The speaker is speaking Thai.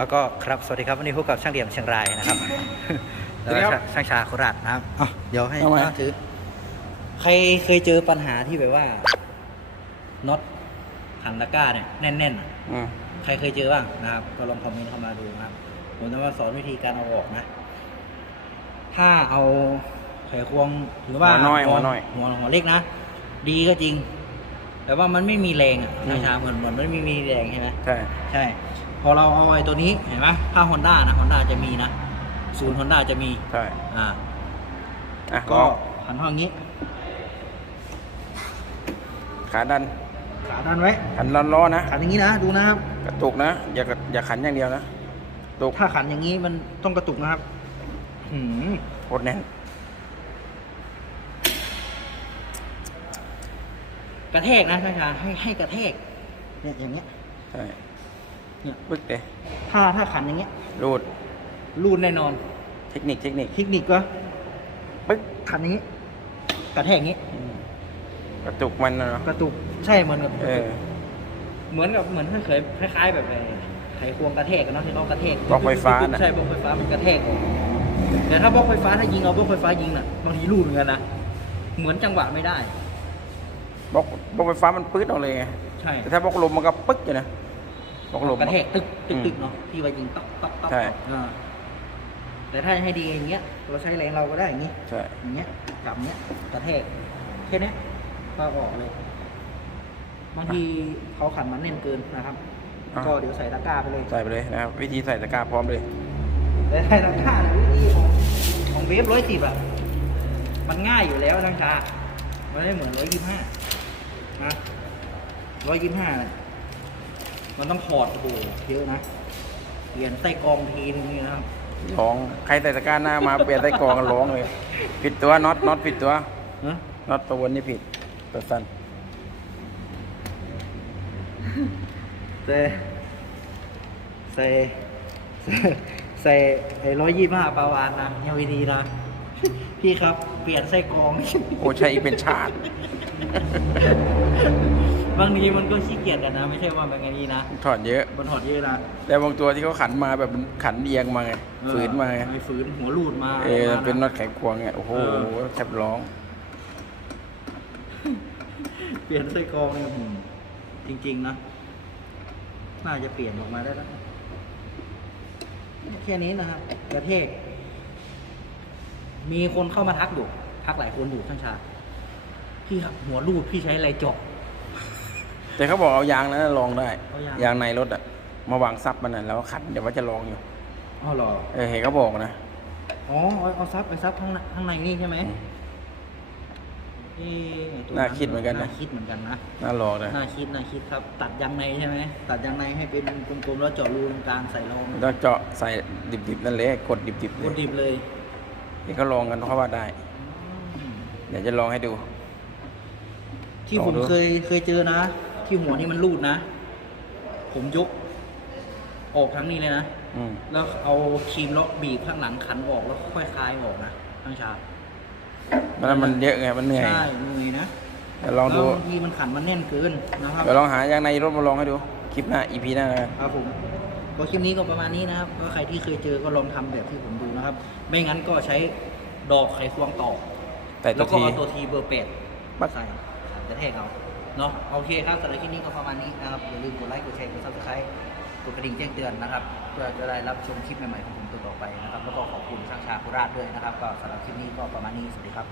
แล้วก็ครับสวัสดีครับวันนี้พบกับช่างเดี่ยมเชียงรายนะครับแล้วก็ช่างชาโคราชนะครับอะเดี๋ยวให้เอาไหมน้าถือใครเคยเจอปัญหาที่แบบว่าน็อตขันตะกร้าเนี่ยแน่นๆอะอืมใครเคยเจอบ้างนะครับ ก็ลองคอมเมนต์เข้ามาดูนะครับผมจะมาสอนวิธีการเอาออกนะ ถ้าเอาไขควงหรือว่าหัวน้อยหัวน้อยหัวหัวเล็กนะดีก็จริง แต่ว่ามันไม่มีแรงอะอืมช้าๆเหมือนเหมือนมันไม่มีแรงใช่ไหม ใช่ ใช่ พอเราเอาไอ้ตัวนี้เห็นไหมถ้าฮอนด้านะฮอนด้าจะมีนะศูนย์ฮอนด้าจะมีใช่อ่าอะก็ลองหันห้องนี้ ขาดันขาดันไว้ขันร้อนๆนะขันอย่างนี้นะดูนะครับ กระตุกนะ อย่ากระอย่าขันอย่างเดียวนะกระตุกถ้าขันอย่างนี้มันต้องกระตุกนะครับหืมโคตรแน่นกระแทกนะช้าๆให้ให้กระแทกเนี่ยอย่างเงี้ย ใช่ เนี่ยปึ๊กเลยถ้าถ้าขันอย่างเงี้ยรูดรูดแน่นอน เทคนิคเทคนิคเทคนิคก็ปึ๊กขันอย่างงี้กระแทกอย่างงี้อืมกระตุกมันนะเนาะกระตุกใช่เหมือนกับเออเหมือนกับเหมือนเคยคล้ายๆแบบไอ้ไขควงกระแทกกันเนาะที่เรากระแทกบล็อกไฟฟ้าน่ะใช่บล็อกไฟฟ้ามันกระแทกออกแต่ถ้าบล็อกไฟฟ้าถ้ายิงเอาบล็อกไฟฟ้ายิงน่ะบางทีรูดเหมือนกันนะเหมือนจังหวะไม่ได้ บล็อกบล็อกไฟฟ้ามันปื๊ดออกเลยไงใช่แต่ถ้าบล็อกลมมันก็ปึ๊กอยู่นะ บล็อกลมกระแทกตึกตึกอืมตึกเนาะที่ว่ายิงต๊อกต๊อกต๊อกใช่ อ่าแต่ถ้าให้ดีอย่างเงี้ยเราใช้แรงเราก็ได้อย่างงี้ ใช่ อย่างเงี้ยจับเงี้ยกระแทกแค่เนี้ยก็ออกเลย บางทีเขาขันมันแน่นเกินนะครับก็เดี๋ยวใส่ตะกร้าไปเลยใส่ไปเลยนะครับวิธีใส่ตะกร้าพร้อมเลย แต่ใส่ตะกร้าเนี่ยวิธีของของเวฟร้อยสิบอะมันง่ายอยู่แล้วนังชามันไม่เหมือนร้อยยี่ห้านะร้อยยี่ห้าเนี่ย มันต้องถอดโอ้โหเยอะนะเปลี่ยนไส้กรองทีนึงนี่นะครับร้องใครใส่ตะกร้าหน้ามาเปลี่ยนไส้กรองกันร้องเลย ผิดตัวน็อตน็อตผิดตัวเนอะน็อตตัววนนี่ผิดตัวสั้นแต่ใส่ใส่ใส่ไอ้ร้อยยี่ห้าปาวานนะยังไม่ดีนะ พี่ครับเปลี่ยนไส้กรอง โอ้ใช่อีกเป็นชาติ บางทีมันก็ขี้เกียจกันนะ ไม่ใช่ว่าเป็นไงนี้นะถอดเยอะ มันถอดเยอะนะแต่บางตัวที่เขาขันมาแบบมันขันเอียงมาไงเออฝืนมาไงไฝืนหัวรูดมาเออมาะเป็นน็อตไขควงไงโอ้โหเออแทบร้อง เปลี่ยนไส้กรองเนี่ยหืมจริงๆนะน่าจะเปลี่ยนออกมาได้แล้วแค่นี้นะครับกระเทศ มีคนเข้ามาทักอยู่ทักหลายคนอยู่ท่านชา พี่ครับหัวรูดพี่ใช้อะไรเจาะแต่เขาบอกเอายางนั้นลองได้ เอายาง ยางในรถอะมาวางซับมันน่ะแล้วขันเดี๋ยวว่าจะลองอยู่อ๋อเหรอ เออเห็นเขาบอกนะ อ๋อเอาเอาซับไปซับข้างในข้างในนี่ใช่ไหมอืมเอ๊ะตัวน่าคิดเหมือนกันนะน่าคิดเหมือนกันนะ น่าลองนะน่าคิดน่าคิดครับ ตัดยางในใช่ไหมตัดยางในให้เป็นกลมๆแล้วเจาะรูตรงกลางใส่รองแล้วเจาะใส่ดิบๆนั่นเลยกดดิบๆเลกดยดิบเลยที่เขาลองกันเขาว่าได้ อืมเดี๋ยวจะลองให้ดู ที่ลองผมดูเคยเคยเจอนะ ที่หัวนี่มันรูดนะ ผมยก ออกทั้งนี้เลยนะอืมแล้วเอาครีมล็อกบีบข้างหลังขันออกแล้วค่อยคลายออกนะทั้งชาแล้วมันเยอะไงมันเหนื่อยใช่เหนื่อยนะเดี๋ยวลองดูแล้วบางทีมันขันมันแน่นเกินนะครับเดี๋ยวลองหายางในรถมาลองให้ดูคลิปหน้า EP หน้านะครับครับผมก็คลิปนี้ก็ประมาณนี้นะครับก็ใครที่เคยเจอก็ลองทำแบบที่ผมดูนะครับ ไม่งั้นก็ใช้ดอกไขควงตอกแต่ตัแล้ววก็ทีเอาตัวทีเบอร์แปดปั๊บใส่ ประเทศเราเนาะโอเคครับสำหรับคลิปนี้ก็ประมาณนี้นะครับอย่าลืมกดไลค์กดแชร์กดซับสไครต์กดกระดิ่งแจ้งเตือนนะครับเพื่อจะได้รับชมคลิปใหม่ๆของผมต่อไปนะครับแล้วก็ขอบคุณช่างชาโคราชด้วยนะครับ ก็สำหรับคลิปนี้ก็ประมาณนี้สวัสดีครับ